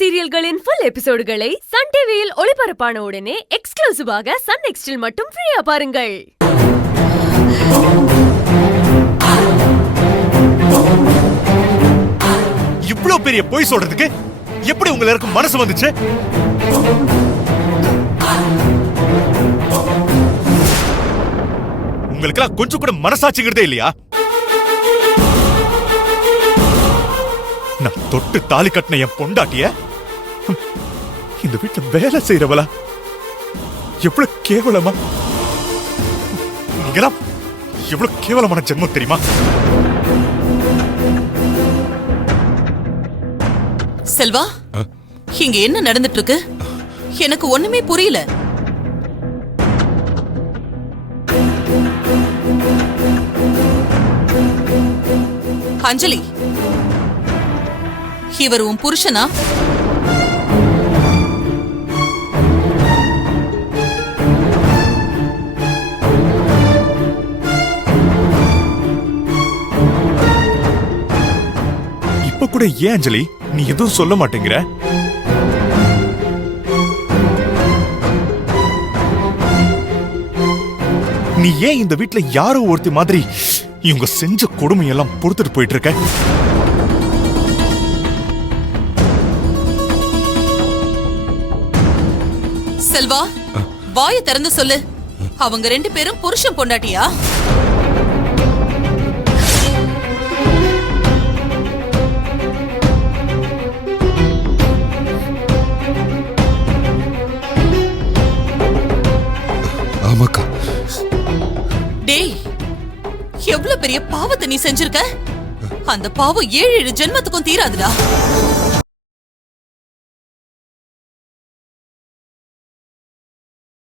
சீரியல்களின் full எபிசோடுகளை Sun டிவியில் ஒளிபரப்பான உடனே எக்ஸ்க்ளூசிவாக சன் நெக்ஸ்டில் மட்டும் ஃப்ரீயா பாருங்கள். இவ்ளோ பெரிய பொய் சொல்றதுக்கு எப்படி உங்க எல்லாருக்கும் மனசு வந்துச்சு? உங்களுக்கெல்லாம் கொஞ்சம் கூட மனசாட்சிங்கிறதே இல்லையா? நான் தொட்டு தாலி கட்டின என் பொண்டாட்டிய இந்த வீட்டுல வேலை செய்யறவளா? எவ்வளவு கேவலமா! நீங்களா எவ்வளவு கேவலமான ஜென்மம் தெரியுமா? செல்வா, இங்க என்ன நடந்துட்டு இருக்கு? எனக்கு ஒண்ணுமே புரியல. அஞ்சலி, இவர் உன் புருஷனா? இப்ப கூட ஏன் அஞ்சலி நீ எதுவும் சொல்ல மாட்டேங்கிற? நீ ஏன் இந்த வீட்டுல யாரோ ஒருத்தி மாதிரி இவங்க செஞ்ச கொடுமையெல்லாம் பொறுத்துட்டு போயிட்டு இருக்க? செல்வா, வாய திறந்து சொல்லு. அவங்க ரெண்டு பேரும் புருஷன் பொண்டாட்டியா? ஆமாக்கா. டேய், எவ்வளவு பெரிய பாவத்தை நீ செஞ்சிருக்க. அந்த பாவம் 7 ஜென்மத்துக்கும் தீராதுடா.